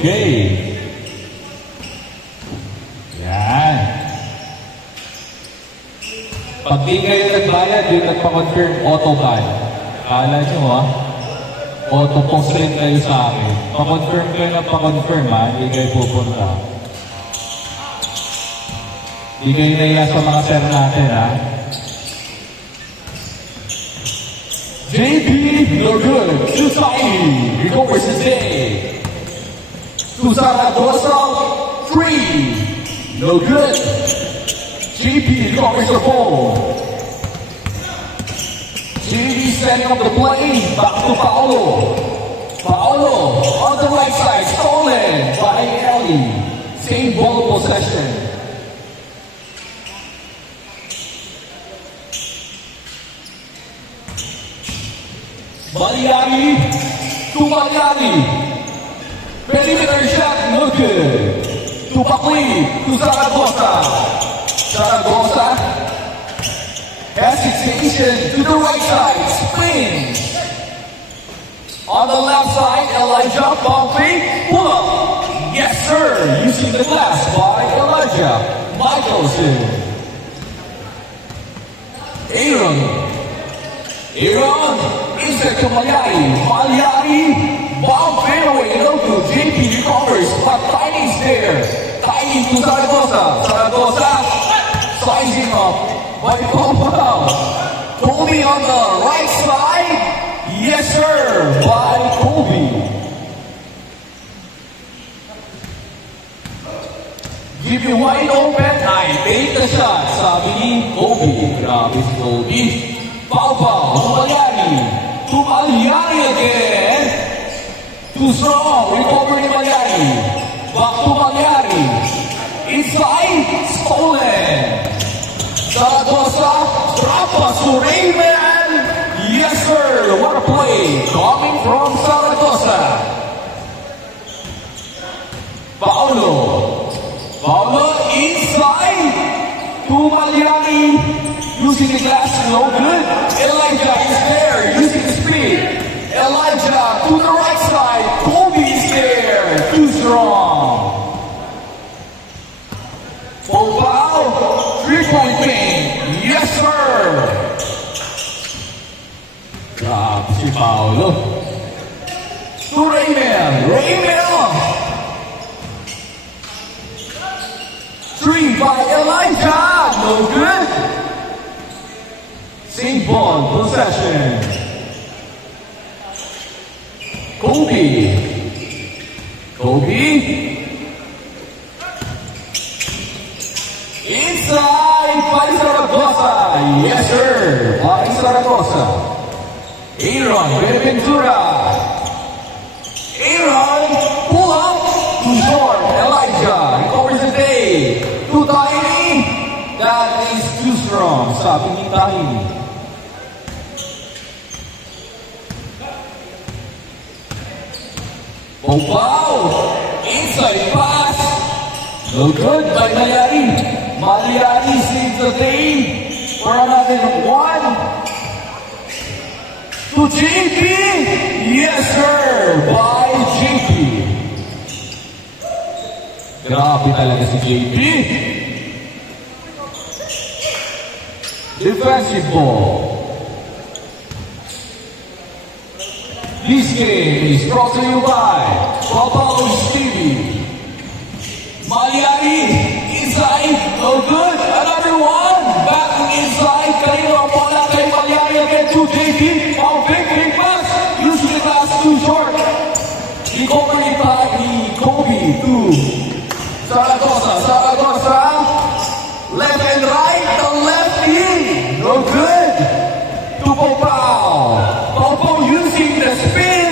Okay. Yan. Pag di kayo nagbayad, di nagpa-confirm, auto-ban. Kala nyo ha? Auto-post rin kayo sa akin. Pa-confirm kayo na pa-confirm ha, hindi kayo pupunta. Hindi kayo naiya sa mga sir natin ha. JP, you're good. Susai, recovers his day. To Zaragoza, 3. No good. JP recovers the ball. JP setting up the play. Back to Paolo. Paolo on the right side. Stolen by Ellie. Same ball possession. Maliari to Maliari. Perimeter shot, no good. To Bakli, to Zaragoza. Zaragoza. Hesitation to the right side. Spin. On the left side, Elijah bumping. Pull up. Yes, sir. Using the glass by Elijah. Michelson. Aaron. Aaron. Inside to Maliari. Maliari. Bomb fadeaway. No good. JP recovers. But Tiny's there. Tiny to Zaragoza. Zaragoza. Sizing up. By Pompao. Kobe on the right side. Yes, sir. By Kobe. Give you wide open. I made the shot. Sabi ni Kobe. Grabe si Kobe. Pompao. To Maliari. To Maliari again. Too strong. Recover ni Maliari. Back to Maliari. Inside. Stolen. Zaragoza. Trapas to Rayman. Yes, sir. What a play. Coming from Zaragoza. Paolo. Paolo inside. To Maliari. Using the glass. No good. Elijah is there. Using the speed. Elijah to the right side. Kobe is there. Too strong. Pompao. 3-point game. Yes, sir. Grabe si Paolo. To Raymel. Raymel. 3 by Elijah. No good. Same ball possession. Kobe. Kobe. Inside by Zaragoza. Yes, sir. By Zaragoza. Aaron Benaventura. Aaron. Pull up. Too short. Elijah. Recovers the day. Too tiny. That is too strong. Sabi ni Tiny. Pompao. Inside pass. No good by Maliari. Maliari saves the day for another 1. To JP. Yes, sir. By JP. Grabe talaga si JP. Defensive ball. This game is brought to you by Papalo Stevie. Maliari inside, no good. Another one. Back inside. Kanino ang bola kay Maliari again to JP. Oh, big pass. Usually the pass too short. Recovery by Kobe to Zaragoza. Zaragoza. Left and right. The lefty. No good. To Pompao. Pompao using the spin.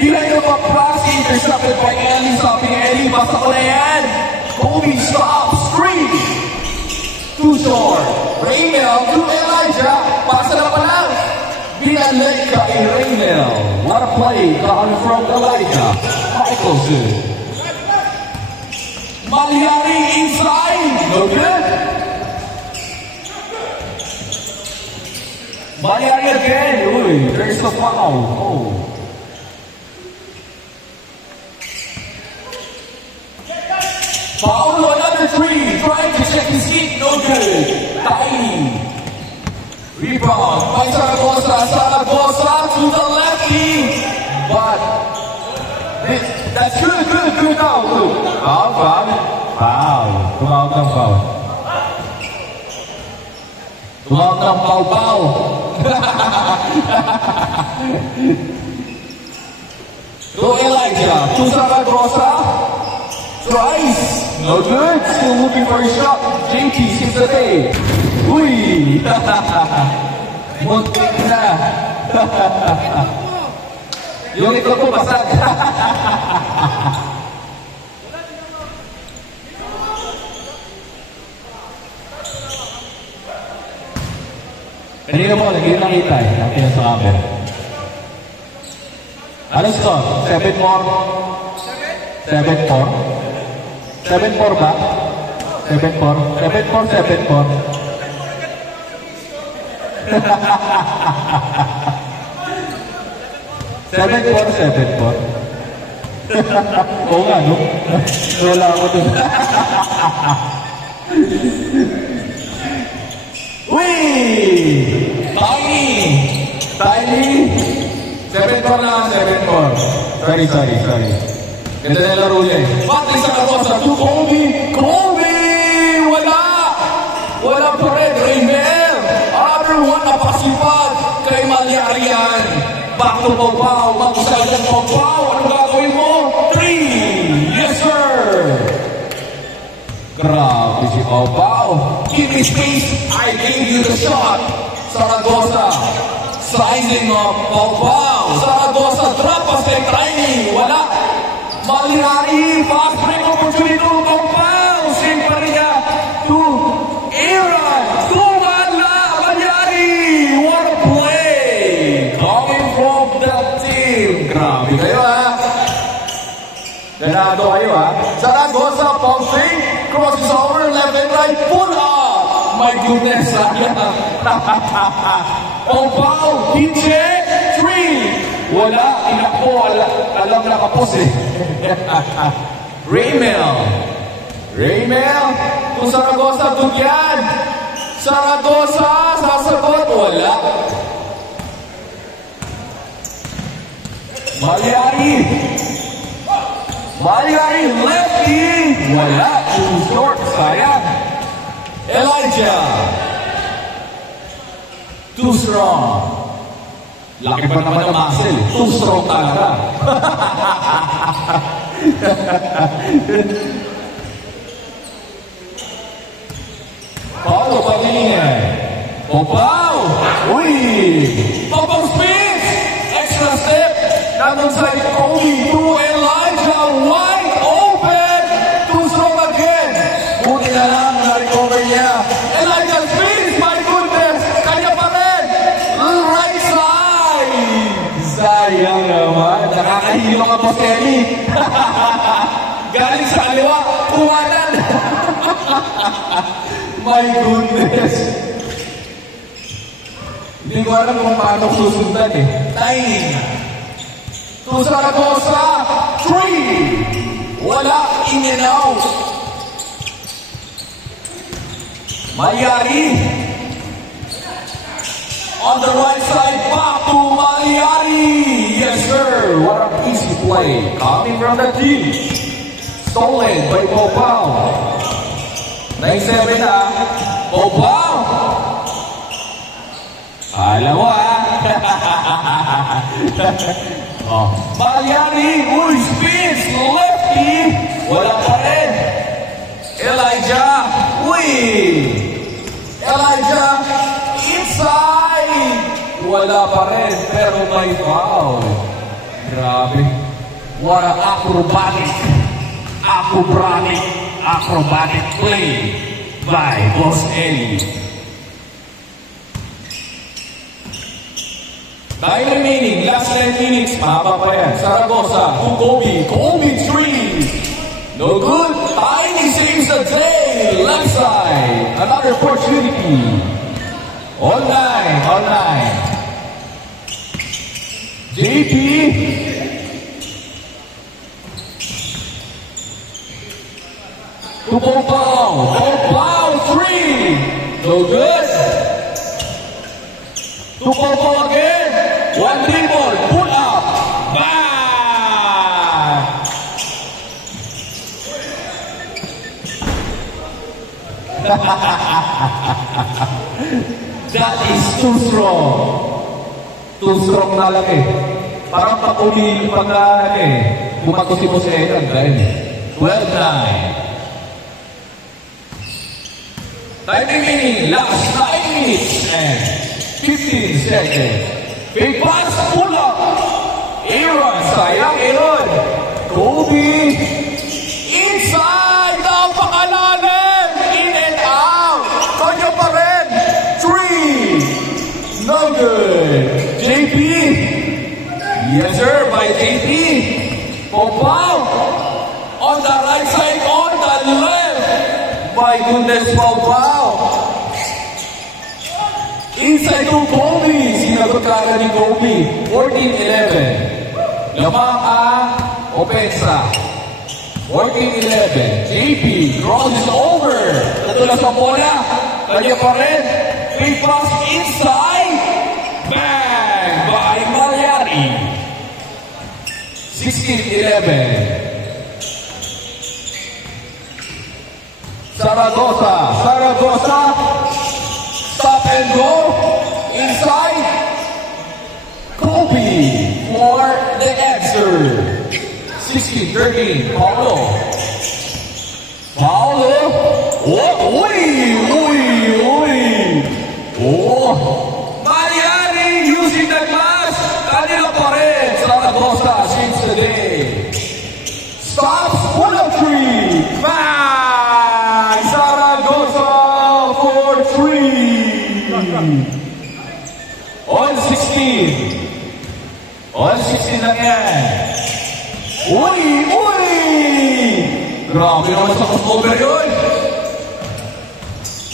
Behind the pass. Intercepted by Ellie. Stopping Ellie. Basta ko na yan. Kobe stops. 3. Too short. Raymel to Elijah. Pasa na pa lang. Binalik kay Raymel. What a play coming from Elijah. Michelson. Maliari inside. No good. Maliari again. Uy, there's the foul. Oh. good. Tiny. Rebound by Zaragoza. Zaragoza to the lefty. But that's good now. Foul. Tumawag ng foul. Tumawag ng foul. To Elijah. To Zaragoza. Tries. No good. Still looking for a shot. JT saves the day. Uy! Muntik na. Yung ito ko basag. Kanina mo, hindi nakita eh. Nakita sa camera. Ano score? 7-4? 7-4? 7-4 ba? 7-4? 7-4? 7-4? Oo nga, no? Wala ako dun. Uy! Tiny! 7-4 na, 7-4. Sorry. Ganda na laro niya eh. Pati sa Zaragoza to Kobe! Wala pa rin, Raymel! Other one na pasipad kay Malyarian. Back to Pau. Mag-usay ng Pau. Ano gagawin mo? 3! Yes, sir! Grabe si Pau. Give me space. I gave you the shot. Zaragoza. Sizing up Pau. Zaragoza. Drop pass kay Tiny. Wala. Malyari. Fast break opportunity to Pau. Same pa rin niya. To Aaron. Sumala. Malyari. What a play. Coming from that team. Grabe kayo ha. Ganado kayo ha. Zaragoza. Pau fake. Crosses over. Left and right. Pull up. My goodness. Pau. DJ. 3. Wala. Inako. Alam na kapos eh. Raymel. Kung Zaragoza, Dugyan. Zaragoza, sasagot. Wala. Malyari, lefty. Wala. Too short. Sayang. Elijah. Too strong. Laki pa naman ang muscle. Too strong talaga. Paulo Paglingan. Pau. Uy! Pau spins! Extra step. Nandun sa Kobe to Elijah. Wide open. Too strong again. Buti na lang na-recover niya. Elijah spins. My goodness. Kanya pa rin. Right side. Sayang naman. Nakakahilo ka po, Kelly. Galing sa kaliwa. Kuwanan. My goodness. Hindi ko alam kung paano susundan eh. Tiny. To Zaragoza. 3. Wala. In and out. Malyari. On the right side. Back to Malyari. Yes, sir. What an easy play. Coming from the team. Stolen by Pau. 9-7 na. Pau. Alam mo Malyari. Uy, spins. Lefty. Wala pa rin. Elijah. Uy. Elijah. Inside. Wala pa rin. Pero may foul. Grabe. What an acrobatic play by Boss Eddie. 9 remaining, last 10 minutes, mahaba pa yan. Zaragoza to Kobe. Kobe 3. No good. Tiny saves the day. Left side. Another opportunity. All nine. JP. To Pau. 3. No good. To Popo again. One dribble. Pull up. Back. That is too strong. Too strong na lang eh. Parang pag-umil, bumato si Jose ang dahil. 12-9. Time remaining, last 9 minutes and 15 seconds. Big pass, pull up. Aaron, sayang Aaron. Kobe. Inside, napakalalim. In and out. Kanya pa rin. 3. No good. JP. Yes sir, by JP. Popaw. On the right side, on the left. My goodness, Popaw. Inside to Kobe. Sinagot kagad ni Kobe. 14-11. Lamang ang opensa. 14-11. JP crosses over. Natulas ang bola. Kanya pa rin. Big pass inside. Bang! By Malyari. 16-11. Zaragoza. Stop and go. Inside. Kobe for the answer. 16-13. Paulo. Oh, Oh. Malyari using the glass. Kanina pa rin. Zaragoza since the day. Stops for the 3. Bang! Zaragoza for 3. On 16. On 16 lang yan. Uy! Grabe naman sa cover yun.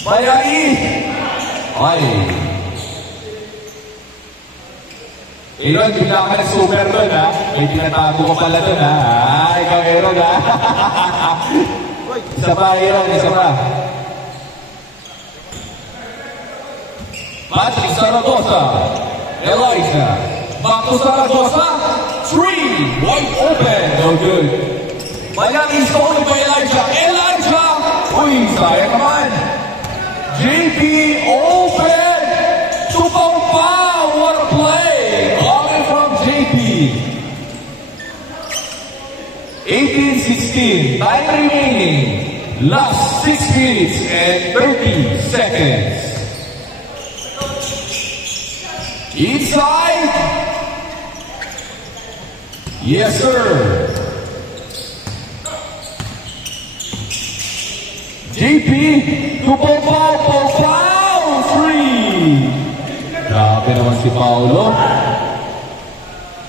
Malyari. Ay. Aaron, bigla ka nag-super doon, ha? May tinatago ko pala doon, ha? Ikaw, Aaron, ha? Isa pa, Aaron, isa pa. Patrick Zaragoza. Elijah. Back to Zaragoza. 3. Wide open. No good. Malyari stolen by Elijah. Uy, sayang naman. JP open to Popaw. What a play. Coming from JP. 18-16. Time remaining. Last 6 minutes and 30 seconds. Inside. Yes, sir. JP to Popaw. 3. Grabe naman si Paulo.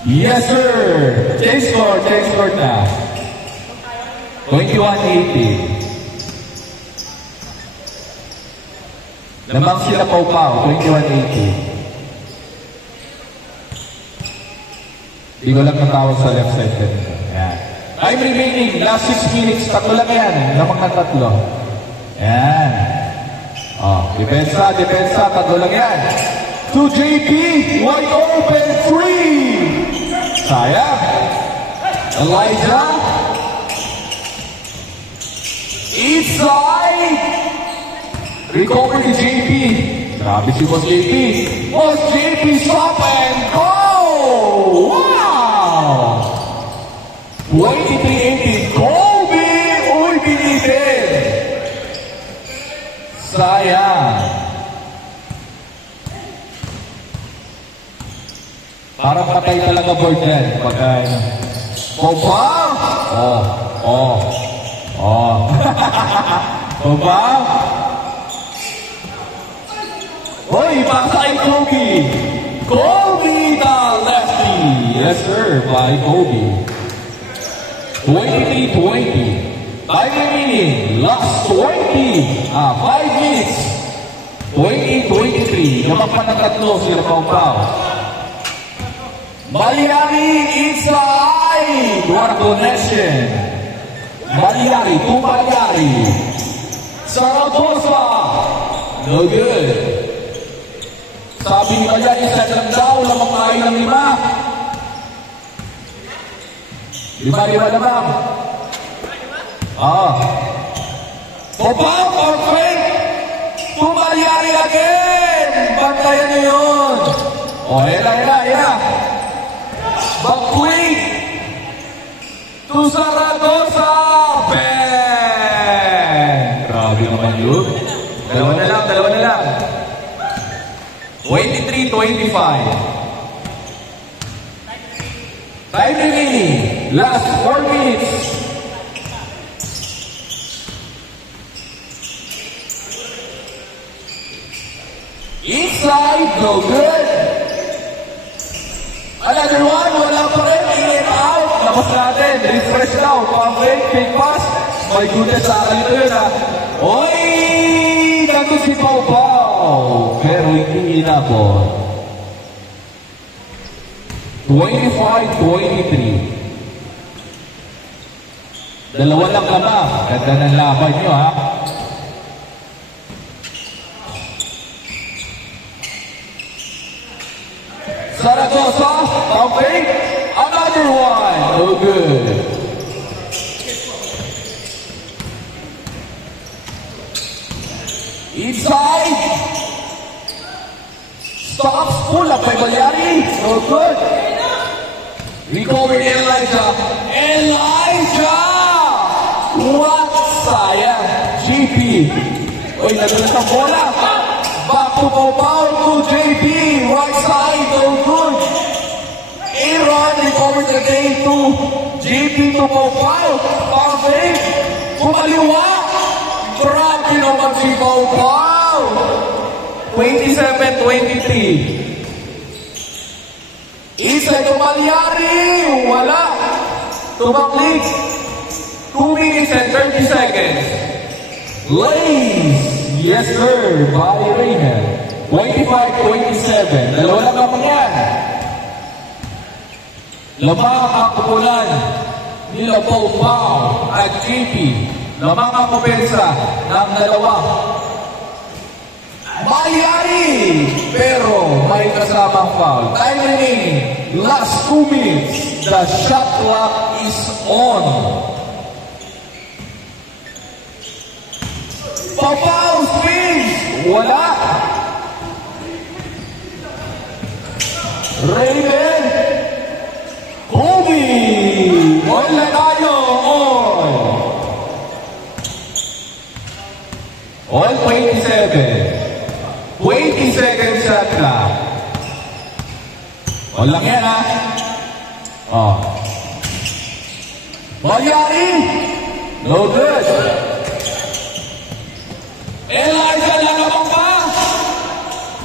Yes, sir. Change score na. 21-80. Lamang sila Popaw. 21-80. Hindi ko lang natawag sa left side din. Yan. Time remaining. Last 6 minutes. Tatlo lang yan. Lamang na tatlo. Yan. Depensa. Tatlo lang yan. To JP. Wide open. 3. Sayang. Elijah. Inside. Recover to JP. Grabe si Boss JP. Boss JP, stop and go! Wow! 23-18. Kobe! Uy, binitin! Sayang. Parang patay talaga board yan. Pagka... Popaw! Popaw! Uy, pasa kay Kobe! Kobe the lefty! Yes sir, by Kobe. 23-20. Time remaining. Last 5 minutes. 20-23. Naman pa ng tatlo sila Popaw. Malyari inside. What a connection. Malyari to Malyari. Zaragoza. No good. Sabi ni Malyari, set lang daw, lamang kain ng 5. 5 lamang. Popaw, perfect. To Malyari again. Bantayan niyo yun. Era. Back quick. To Zaragoza. Bang. Grabe naman yun. Dalawa na lang. 23-25. Time remaining. Last 4 minutes. Inside, no good. Another one, wala pa rin. In and out. Tapos natin. Refresh now. Pang-fake, fake pass. My goodness, sa akin ito yun ha. Oy! Nago si Pau Pau. Pero hindi inabot. 25-23. Dalawa lang lamang. Ganda ng laban nyo ha. Zaragoza, okay. Another one. Oh, good. Inside. Stops. Pull up by Malyari. Oh, good. Recovered Elijah. What? Sayang. GP. Uy, nagulat ang bola. Back to Popaw to JP. Right side. Oh, good. Aaron recovered the game to JP to Popaw. Perfect. Kumaliwa. Grabe naman si Popaw. 27-23. Inside to Malyari. Wala. Tumaklik. 2 minutes and 30 seconds. Lays. Yes, sir. By Reyna. 25-27. Dalawa lang naman yan. Lamang ang kupulan nila Popaw at JP. Lamang ang kupensa ng dalawa. Malyari! Pero may kasamang foul. Time remaining. Last 2 minutes. The shot clock is on. Popaw spins! Wala! Raven! Kobe! Oil na tayo! Oil 27. 20 seconds shot clock. Oil lang yan ha. Malyari! No good! Elijah lang naman ba?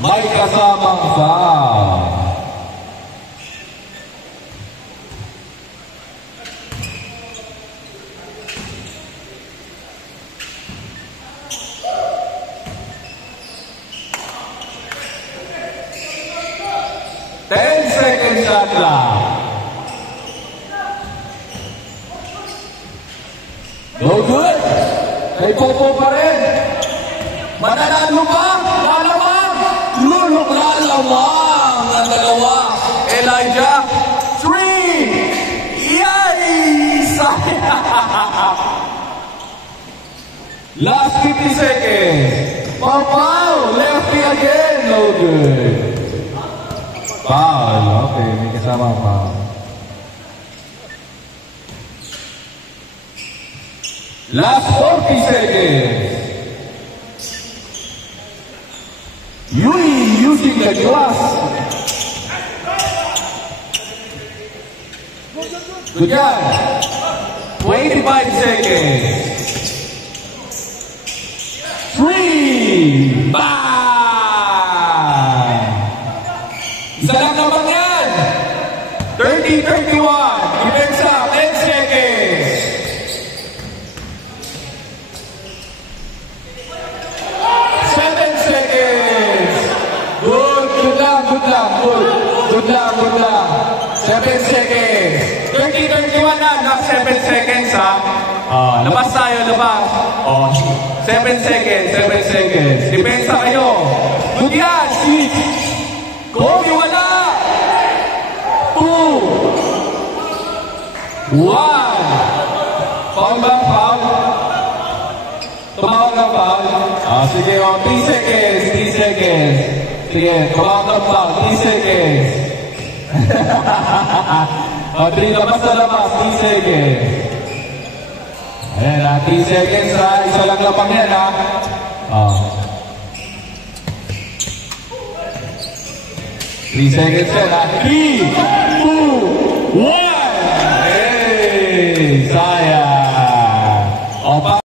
May kasamang foul. Shot clock. No good. May Popo pa rin. Mananalo ba? Lalamang. Lulok lalamang. Ang dalawa. Elijah. 3. Yay! Last 50 seconds. Popaw. Lefty again. No good. Foul. Okay, may kasama ang foul. Last 40 seconds. Yui using the glass. Good job. 25 seconds. 3. Bang! Isa lang naman yan. 30-31. Depensa, 10 seconds. 7 seconds. Good lang. Good lang. 7 seconds. 30-31 na. Nak 7 seconds ha. Labas tayo. 7 seconds. Depensa kayo. 1. Foul ba? Foul? Tumawag ng foul? Sige, 3 seconds. 3 seconds. Sige, tumawag ng foul. 3 seconds. 3 labas na labas. 3 seconds. Ayan na, 3 seconds ha. Isa lang lapang yan ha. 3 seconds yan ha. 3, 2, 1. Hey, sayang.